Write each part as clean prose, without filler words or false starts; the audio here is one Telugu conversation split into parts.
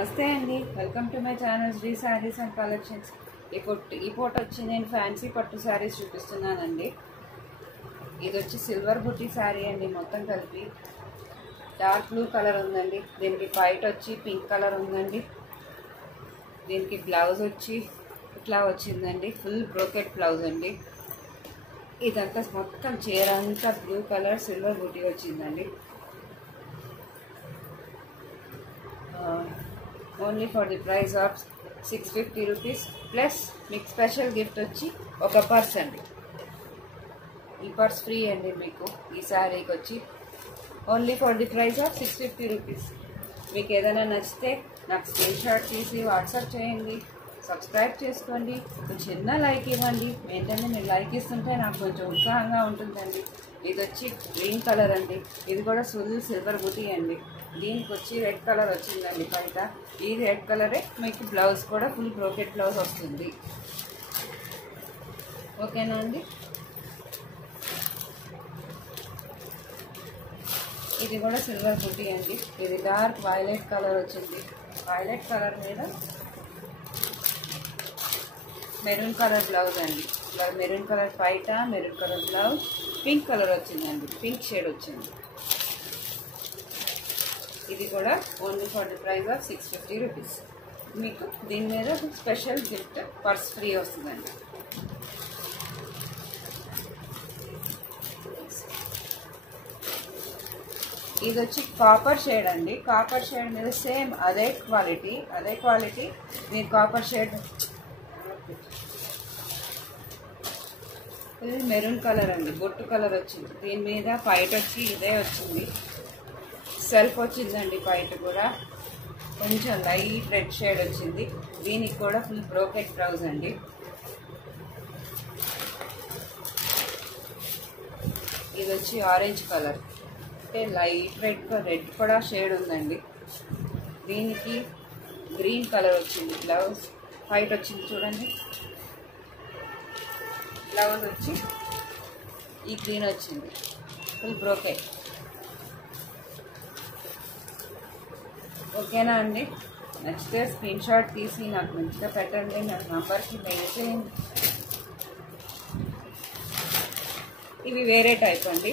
నమస్తే అండి, welcome to my channel Sri sarees and collections. ఈ ఫోటో వచ్చి నేను ఫ్యాన్సీ పట్టు శారీస్ చూపిస్తున్నానండి. ఇది వచ్చి సిల్వర్ బుట్టి శారీ అండి. మొత్తం కలిపి డార్క్ బ్లూ కలర్ ఉందండి. దీనికి వైట్ వచ్చి పింక్ కలర్ ఉందండి. దీనికి బ్లౌజ్ వచ్చి ఇట్లా వచ్చిందండి, ఫుల్ బ్రోకెట్ బ్లౌజ్ అండి. ఇదంతా మొత్తం చీర అంతా బ్లూ కలర్ సిల్వర్ బుట్టి వచ్చిందండి. Only for the price of 650 rupees plus మీకు స్పెషల్ గిఫ్ట్ వచ్చి ఒక పర్స్ అండి. ఈ పర్స్ ఫ్రీ అండి మీకు ఈ శారీకి వచ్చి. Only for the price of 650 rupees. మీకు ఏదైనా నచ్చితే నాకు స్క్రీన్ షాట్ తీసి వాట్సాప్ చేయండి, సబ్స్క్రైబ్ చేసుకోండి, ఒక చిన్న లైక్ ఇవ్వండి. ఏంటంటే మీరు లైక్ ఇస్తుంటే నాకు కొంచెం ఉత్సాహంగా ఉంటుందండి. ఇది వచ్చి గ్రీన్ కలర్ అండి. ఇది కూడా ఫుల్ సిల్వర్ బుటీ అండి. దీనికి వచ్చి రెడ్ కలర్ వచ్చిందండి బయట. ఈ రెడ్ కలరే మీకు బ్లౌజ్ కూడా ఫుల్ బ్రోకెట్ బ్లౌజ్ వస్తుంది. ఓకేనా అండి. ఇది కూడా సిల్వర్ బుటీ అండి. ఇది డార్క్ వైలెట్ కలర్ వచ్చింది. వైలెట్ కలర్ మీద మెరూన్ కలర్ బ్లౌజ్ అండి. మెరూన్ కలర్ పైట, maroon colour blouse, pink colour వచ్చిందండి. పింక్ షేడ్ వచ్చింది. ఇది కూడా only for the price of 650 rupees. మీకు దీని మీద స్పెషల్ గిఫ్ట్ పర్స్ ఫ్రీ వస్తుందండి. ఇది వచ్చి కాపర్ షేడ్ అండి. కాపర్ షేడ్ మీద సేమ్ అదే క్వాలిటీ మీరు కాపర్ షేడ్. ఇది మెరూన్ కలర్ అండి, బొట్టు కలర్ వచ్చింది. దీని మీద పైట వచ్చి ఇదే వచ్చింది, సెల్ఫ్ వచ్చిందండి. పైట కూడా కొంచెం లైట్ రెడ్ షేడ్ వచ్చింది. దీనికి కూడా ఫుల్ బ్రోకెట్ బ్లౌజ్ అండి. ఇది వచ్చి ఆరెంజ్ కలర్, అంటే లైట్ రెడ్ కూడా షేడ్ ఉందండి. దీనికి గ్రీన్ కలర్ వచ్చింది. బ్లౌజ్ వైట్ వచ్చింది చూడండి. బ్లౌజ్ వచ్చి ఈ గ్రీన్ వచ్చింది, ఫుల్ బ్రోకెట్. ఓకేనా అండి. నచ్చితే స్క్రీన్ షాట్ తీసి నాకు మంచిగా పెట్టండి, నాకు నంబర్కి మెయిల్ చేయండి. ఇవి వేరే టైప్ అండి.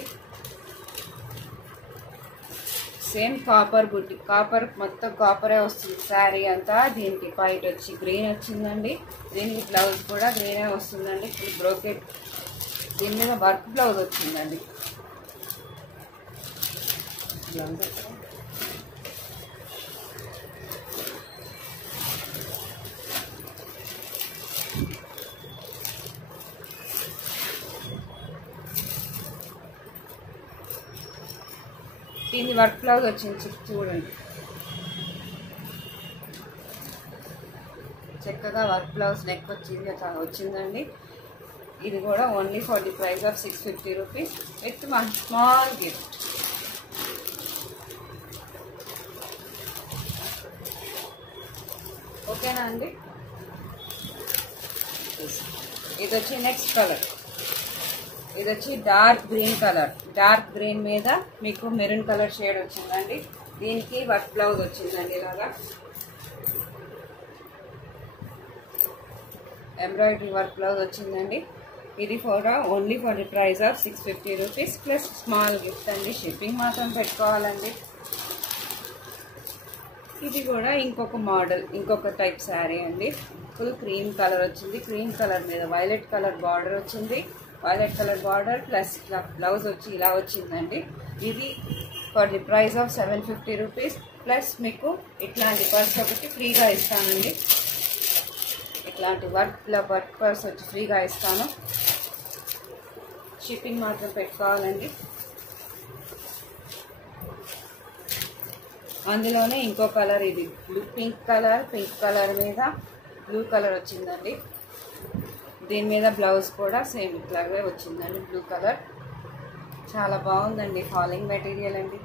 సేమ్ కాపర్ బుట్టి, కాపర్ మొత్తం కాపరే వస్తుంది శారీ అంతా. దీనికి వైట్ వచ్చి గ్రీన్ వచ్చిందండి. దీనికి బ్లౌజ్ కూడా గ్రీనే వస్తుందండి, ఫుల్ బ్రోకెట్. దీని మీద వర్క్ బ్లౌజ్ వచ్చిందండి. బ్లౌజ్ దీని వర్క్ బ్లౌజ్ వచ్చింది చూడండి. చక్కగా వర్క్ బ్లౌజ్ నెక్ వచ్చిందండి. ఇది కూడా only for the price of 650 rupees with one small gift. ఓకేనా అండి. ఇది వచ్చి నెక్స్ట్ కలర్. ఇది వచ్చి dark green colour. Dark green మీద మీకు మెరూన్ కలర్ షేడ్ వచ్చిందండి. దీనికి వర్క్ బ్లౌజ్ వచ్చిందండి. ఇలాగా ఎంబ్రాయిడరీ వర్క్ బ్లౌజ్ వచ్చిందండి. ఇది only for the price of 650 rupees plus small gift అండి. షిప్పింగ్ మాత్రం పెట్టుకోవాలండి. ఇది కూడా ఇంకొక మోడల్, ఇంకొక టైప్ శారీ అండి. ఫుల్ క్రీమ్ కలర్ వచ్చింది. క్రీమ్ కలర్ మీద వైలెట్ కలర్ బార్డర్ వచ్చింది. వైలెట్ కలర్ బార్డర్ ప్లస్ ఇట్లా బ్లౌజ్ వచ్చి ఇలా వచ్చిందండి. ఇది for the price of 750 rupees plus మీకు ఇట్లాంటి పర్స్ ఒకటి ఫ్రీగా ఇస్తానండి. ఇట్లాంటి వర్క్ పర్స్ వచ్చి ఫ్రీగా ఇస్తాను. షిప్పింగ్ మాత్రం పెట్టుకోవాలండి. అందులోనే ఇంకో కలర్, ఇది పింక్ కలర్ మీద బ్లూ కలర్ వచ్చిందండి. దీని మీద బ్లౌజ్ కూడా సేమ్ ఇట్లాగే వచ్చిందండి, బ్లూ కలర్. చాలా బాగుందండి. ఫాలింగ్ మెటీరియల్ అండి.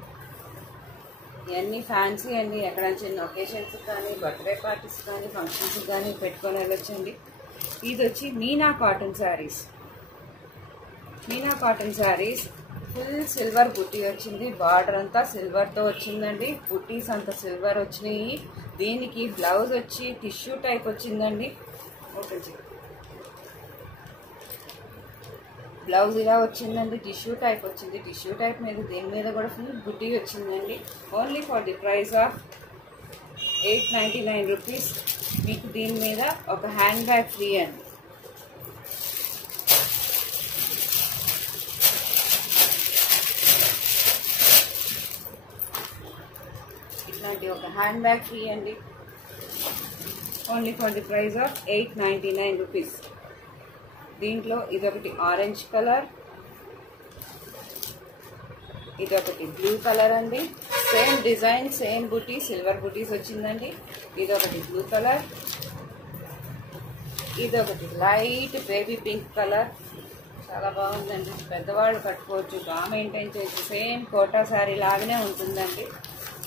ఇవన్నీ ఫ్యాన్సీ అండి. ఎక్కడ చిన్న ఒకేషన్స్ కానీ, బర్త్డే పార్టీస్ కానీ, ఫంక్షన్స్ కానీ పెట్టుకొని వెళ్ళొచ్చండి. ఇది వచ్చి Meena cotton saris. Meena cotton saris full silver బుట్టి వచ్చింది. బార్డర్ అంతా సిల్వర్తో వచ్చిందండి. బుట్టీస్ అంతా సిల్వర్ వచ్చినాయి. దీనికి బ్లౌజ్ వచ్చి టిష్యూ టైప్ వచ్చిందండి. ఓపెన్ చేయండి. బ్లౌజ్ ఇలా వచ్చిందండి. టిష్యూ టైప్ వచ్చింది. టిష్యూ టైప్ మీద దీని మీద కూడా ఫుల్ బుట్టి వచ్చిందండి. Only for the price of 899 rupees. మీకు దీని మీద ఒక హ్యాండ్ బ్యాగ్ ఫ్రీ అండి. ఇట్లాంటి ఒక హ్యాండ్ బ్యాగ్ ఫ్రీ అండి. Only for the price of 899 rupees. దీంట్లో ఇదొకటి ఆరెంజ్ కలర్, ఇదొకటి బ్లూ కలర్ అండి. సేమ్ డిజైన్, సేమ్ బుటీ, సిల్వర్ బుటీస్ వచ్చిందండి. ఇదొకటి బ్లూ కలర్, ఇదొకటి లైట్ బేబీ పింక్ కలర్. చాలా బాగుందండి. పెద్దవాళ్ళు కట్టుకోవచ్చు, బాగా మెయింటైన్ చేయొచ్చు. సేమ్ కోటా శారీ లాగానే ఉంటుందండి.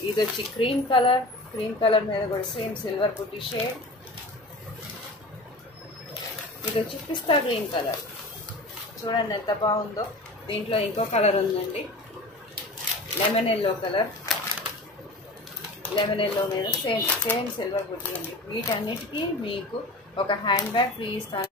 ఇది వచ్చి క్రీమ్ కలర్. క్రీమ్ కలర్ మీద కూడా సేమ్ సిల్వర్ బుటీ షేడ్. ఇది వచ్చి పిస్తా గ్రీన్ కలర్. చూడండి ఎంత బాగుందో. దీంట్లో ఇంకో కలర్ ఉందండి, lemon yellow colour. Lemon yellow మీద సేమ్ సిల్వర్ బుట్టి ఉంది. వీటన్నిటికీ మీకు ఒక హ్యాండ్ బ్యాగ్ ఫ్రీ ఇస్తాను.